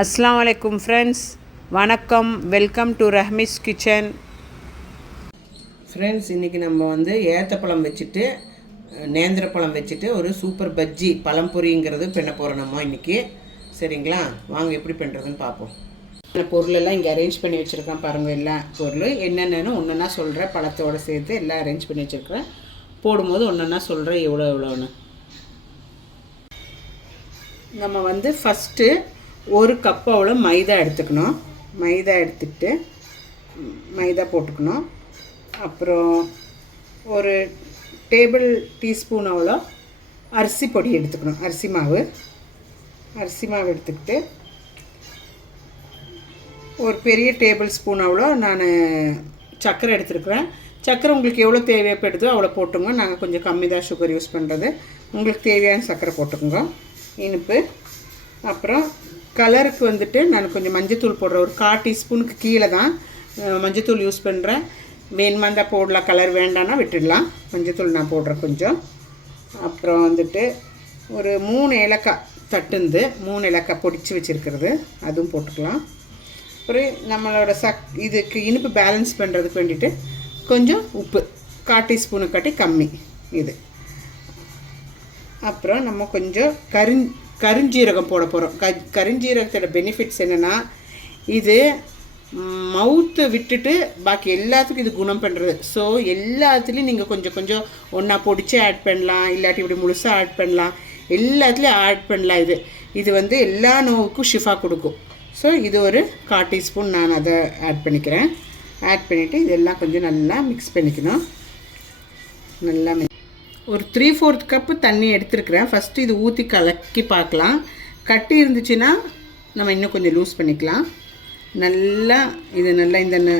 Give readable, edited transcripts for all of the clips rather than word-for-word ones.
அஸ்ஸலாமு அலைக்கும் ஃப்ரெண்ட்ஸ், வணக்கம். Welcome to Rahmi's kitchen. Friends, இன்றைக்கி நம்ம ஏத்தப்பழம் வச்சுட்டு நேந்திரப்பழம் வச்சுட்டு ஒரு சூப்பர் பஜ்ஜி பழம் பொரிங்கிறது பண்ண போகிறோம் நம்ம இன்றைக்கி. சரிங்களா, வாங்க எப்படி பண்ணுறதுன்னு பார்ப்போம். பொருளெல்லாம் இங்கே அரேஞ்ச் பண்ணி வச்சுருக்கேன் பாருங்கள். எல்லா பொருள் என்னென்னு ஒன்றுன்னா சொல்கிறேன். பழத்தோடு சேர்த்து எல்லாம் அரேஞ்ச் பண்ணி வச்சுருக்கிறேன். போடும்போது ஒன்றுன்னா சொல்கிறேன் எவ்வளோன்னு. நம்ம ஃபஸ்ட்டு ஒரு கப் அவ்வளோ மைதா எடுத்துக்கணும். மைதா எடுத்துக்கிட்டு மைதா போட்டுக்கணும். அப்புறம் ஒரு டேபிள் டீஸ்பூன் அவ்வளோ அரிசி பொடி எடுத்துக்கணும். அரிசி மாவு எடுத்துக்கிட்டு ஒரு பெரிய டேபிள் ஸ்பூன் அவ்வளோ நான் சர்க்கரை எடுத்துருக்குறேன். சர்க்கரை உங்களுக்கு எவ்வளோ தேவைப்படுதோ அவ்வளோ போட்டுங்க. நாங்கள் கொஞ்சம் கம்மி தான் சுகர் யூஸ் பண்ணுறது. உங்களுக்கு தேவையான சர்க்கரை போட்டுக்கோங்க. இனிப்பு. அப்புறம் கலருக்கு நான் கொஞ்சம் மஞ்சத்தூள் போடுறேன். ஒரு 1/4 டீஸ்பூனுக்கு கீழே தான் மஞ்சத்தூள் யூஸ் பண்ணுறேன். வேணுமாந்தா போடலாம், கலர் வேண்டான்னா விட்டுடலாம். மஞ்சத்தூள் நான் போடுறேன் கொஞ்சம். அப்புறம் ஒரு 3 ஏலக்காய் தட்டுந்து 3 ஏலக்காய் பொடிச்சு வச்சுருக்கிறது, அதுவும் போட்டுக்கலாம். அப்புறம் நம்மளோட இதுக்கு இனிப்பு பேலன்ஸ் பண்ணுறதுக்கு வேண்டிட்டு கொஞ்சம் உப்பு 1/4 டீஸ்பூனு காட்டி கம்மி இது. அப்புறம் நம்ம கொஞ்சம் கருஞ்சீரகம் போட போகிறோம். கருஞ்சீரகத்தோட பெனிஃபிட்ஸ் என்னென்னா, இது மவுத்தை விட்டுட்டு பாக்கி எல்லாத்துக்கும் இது குணம் பண்ணுறது. ஸோ எல்லாத்துலேயும் நீங்கள் கொஞ்சம் கொஞ்சம் ஒன்றா பொடிச்சு ஆட் பண்ணலாம், இல்லாட்டி இப்படி முழுசாக ஆட் பண்ணலாம், எல்லாத்துலேயும் ஆட் பண்ணலாம். இது எல்லா நோவுக்கும் ஷிஃபா கொடுக்கும். ஸோ இது ஒரு 1/4 டீஸ்பூன் நான் அதை ஆட் பண்ணிக்கிறேன். ஆட் பண்ணிவிட்டு இதெல்லாம் கொஞ்சம் நல்லா மிக்ஸ் பண்ணிக்கணும். நல்லா ஒரு 3/4 கப்பு தண்ணி எடுத்துருக்கிறேன். ஃபஸ்ட்டு இது ஊற்றி கலக்கி பார்க்கலாம். கட்டி இருந்துச்சுன்னா நம்ம இன்னும் கொஞ்சம் லூஸ் பண்ணிக்கலாம். நல்லா இந்த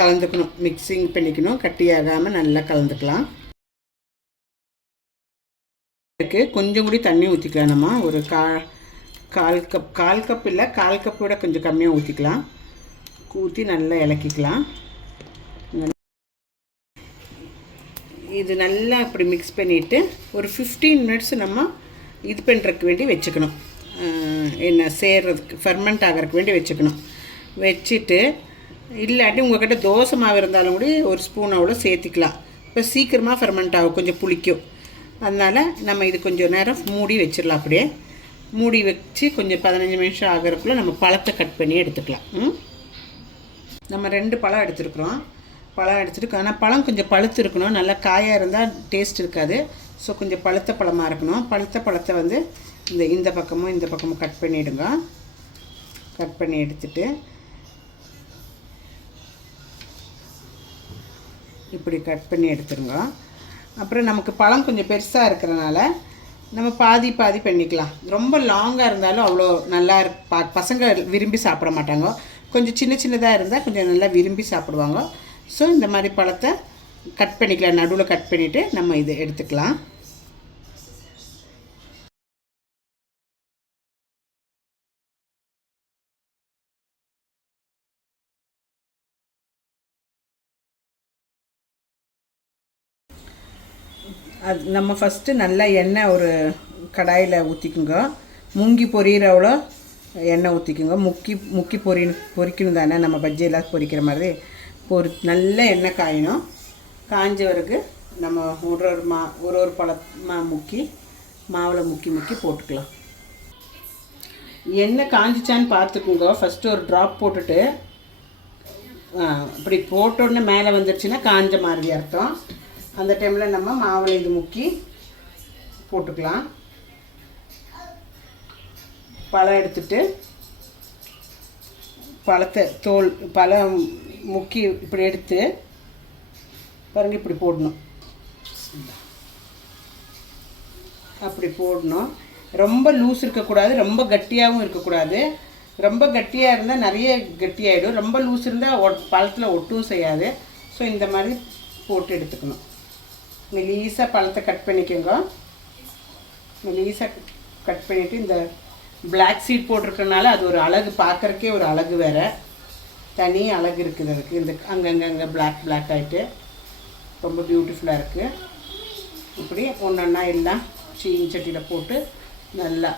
கலந்துக்கணும், மிக்சிங் பண்ணிக்கணும். கட்டியாகாமல் நல்லா கலந்துக்கலாம். கொஞ்சம் கூட தண்ணி ஊற்றிக்கலாம். நம்ம ஒரு கால் கப் இல்லை, 1/4 கப்பை விட கொஞ்சம் கம்மியாக ஊற்றிக்கலாம். ஊற்றி நல்லா இலக்கிக்கலாம். இது நல்லா இப்படி மிக்ஸ் பண்ணிவிட்டு ஒரு 15 மினிட்ஸ் நம்ம இது பண்ணுறதுக்கு வேண்டி வச்சுக்கணும். என்ன சேர்றதுக்கு, ஃபெர்மெண்ட் ஆகிறதுக்கு வேண்டி வச்சுக்கணும். வச்சுட்டு இல்லாட்டி உங்கள்கிட்ட தோசை மாவு இருந்தாலும் கூட ஒரு ஸ்பூன் அவ்வளோ சேர்த்திக்கலாம். இப்போ சீக்கிரமாக ஃபெர்மெண்ட் ஆகும், கொஞ்சம் புளிக்கும். அதனால் நம்ம இது கொஞ்சம் நேரம் மூடி வச்சிடலாம். அப்படியே மூடி வச்சு கொஞ்சம் 15 நிமிஷம் ஆகிறதுக்குள்ளே நம்ம பழத்தை கட் பண்ணி எடுத்துக்கலாம். நம்ம 2 பழம் எடுத்துருக்குறோம். பழம் எடுத்துகிட்டு, ஆனால் பழம் கொஞ்சம் பழுத்து இருக்கணும். நல்லா காயாக இருந்தால் டேஸ்ட் இருக்காது. ஸோ கொஞ்சம் பழுத்த பழமாக இருக்கணும். பழுத்த பழத்தை இந்த பக்கமும் கட் பண்ணிவிடுங்க. கட் பண்ணி எடுத்துட்டு இப்படி கட் பண்ணி எடுத்துருங்க. அப்புறம் நமக்கு பழம் கொஞ்சம் பெருசாக இருக்கிறனால நம்ம பாதி பண்ணிக்கலாம். ரொம்ப லாங்காக இருந்தாலும் அவ்வளோ நல்லா பசங்க விரும்பி சாப்பிட மாட்டாங்க. கொஞ்சம் சின்னதாக இருந்தால் கொஞ்சம் நல்லா விரும்பி சாப்பிடுவாங்க. ஸோ இந்த மாதிரி பழத்தை கட் பண்ணிக்கலாம். நடுவில் கட் பண்ணிவிட்டு நம்ம இதை எடுத்துக்கலாம். அது நம்ம ஃபஸ்ட்டு நல்லா எண்ணெய் ஒரு கடாயில் ஊற்றிக்குங்க. முங்கி பொரியிறவ்வளோ எண்ணெய் ஊற்றிக்குங்க. முக்கி பொரிக்கணும் தானே, நம்ம பஜ்ஜி எல்லாம் பொரிக்கிற மாதிரி. நல்ல எண்ணெய் காயணும். காய்ஞ்ச வரைக்கு நம்ம ஒரு பழமாக மாவில் முக்கி போட்டுக்கலாம். எண்ணெய் காஞ்சிச்சான்னு பார்த்துக்குங்க. ஃபஸ்ட்டு ஒரு ட்ராப் போட்டுட்டு இப்படி போட்டோடனே மேலே வந்துடுச்சுன்னா காஞ்ச மாதிரி அர்த்தம். அந்த டைமில் நம்ம மாவில் இது முக்கி போட்டுக்கலாம். பழம் எடுத்துட்டு பழம் முக்கி இப்படி எடுத்து பாருங்கள், இப்படி போடணும். அப்படி போடணும். ரொம்ப லூஸ் இருக்கக்கூடாது, ரொம்ப கட்டியாகவும் இருக்கக்கூடாது. ரொம்ப கட்டியாக இருந்தால் நிறைய கட்டியாகிடும். ரொம்ப லூஸ் இருந்தால் பழத்தில் ஒட்டும் செய்யாது. ஸோ இந்த மாதிரி போட்டு எடுத்துக்கணும். மெலீஸாக பழத்தை கட் பண்ணிக்கோங்க. மெலீஸாக கட் பண்ணிவிட்டு இந்த பிளாக் சீட் போட்டிருக்கனால அது ஒரு அழகு, பார்க்குறக்கே ஒரு அழகு வேறு, தனி அழகு இருக்குது அதுக்கு. இந்த அங்கங்கே பிளாக் ஆகிட்டு ரொம்ப பியூட்டிஃபுல்லாக இருக்குது. இப்படி ஒன்றா எல்லாம் சீனி சட்டியில் போட்டு நல்லா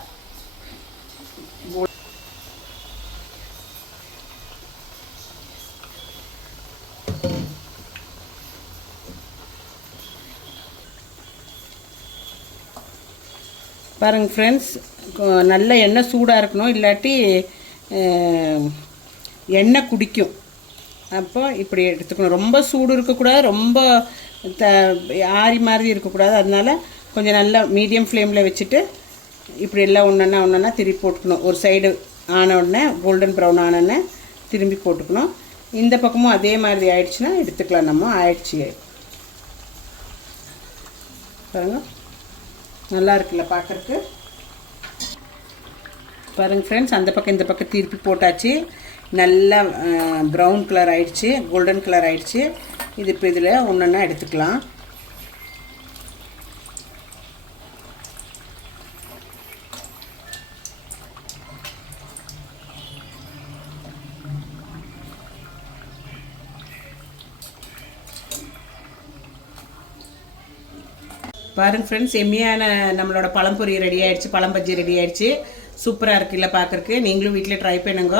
பாருங்கள் ஃப்ரெண்ட்ஸ், நல்ல எண்ணெய் சூடாக இருக்கணும், இல்லாட்டி எண்ணெய் குடிக்கும். அப்போ இப்படி எடுத்துக்கணும். ரொம்ப சூடு இருக்கக்கூடாது, ரொம்ப ஆறி மாதிரி இருக்கக்கூடாது. அதனால் கொஞ்சம் நல்லா மீடியம் ஃப்ளேமில் வச்சுட்டு இப்படி எல்லாம் ஒன்றா திருப்பி போட்டுக்கணும். ஒரு சைடு ஆன உடனே கோல்டன் ப்ரௌன் ஆனோடனே திரும்பி போட்டுக்கணும். இந்த பக்கமும் அதே மாதிரி ஆயிடுச்சுன்னா எடுத்துக்கலாம். நம்ம ஆயிடுச்சு பாருங்கள், நல்லா இருக்குல்ல பார்க்குறக்கு. பாருங்கள் ஃப்ரெண்ட்ஸ், அந்த பக்கம் இந்த பக்கம் திருப்பி போட்டாச்சு. நல்லா ப்ரௌன் கலர் ஆயிடுச்சு, கோல்டன் கலர் ஆயிடுச்சு. இது இப்போ இதில் ஒன்றா எடுத்துக்கலாம். பாருங்கள் ஃப்ரெண்ட்ஸ், எம்மியான நம்மளோட பழம்பொரி ரெடி ஆகிடுச்சு, பழம்பஜ்ஜி ரெடி ஆகிடுச்சு. சூப்பராக இருக்குல்ல பார்க்குறக்கு. நீங்களும் வீட்டில் ட்ரை பண்ணுங்க,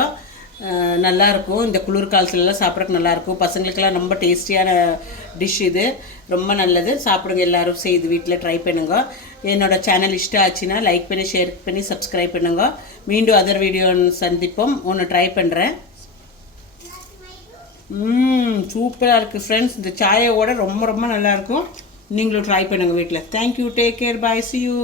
நல்லாயிருக்கும். இந்த குளிர் காலத்துலலாம் சாப்பிட்றதுக்கு நல்லாயிருக்கும். பசங்களுக்கெல்லாம் ரொம்ப டேஸ்டியான டிஷ் இது, ரொம்ப நல்லது. சாப்பிடுங்க, எல்லோரும் செய்து வீட்டில் ட்ரை பண்ணுங்க. என்னோடய சேனல் இஷ்டம் ஆச்சுன்னா லைக் பண்ணி, ஷேர் பண்ணி, சப்ஸ்கிரைப் பண்ணுங்க. மீண்டும் அதர் வீடியோ சந்திப்போம். ஒன்று ட்ரை பண்ணுறேன். சூப்பராக இருக்குது ஃப்ரெண்ட்ஸ். இந்த சாயோட ரொம்ப ரொம்ப நல்லாயிருக்கும். நீங்களும் ட்ரை பண்ணுங்கள் வீட்டில். Thank you, take care, bye, see you.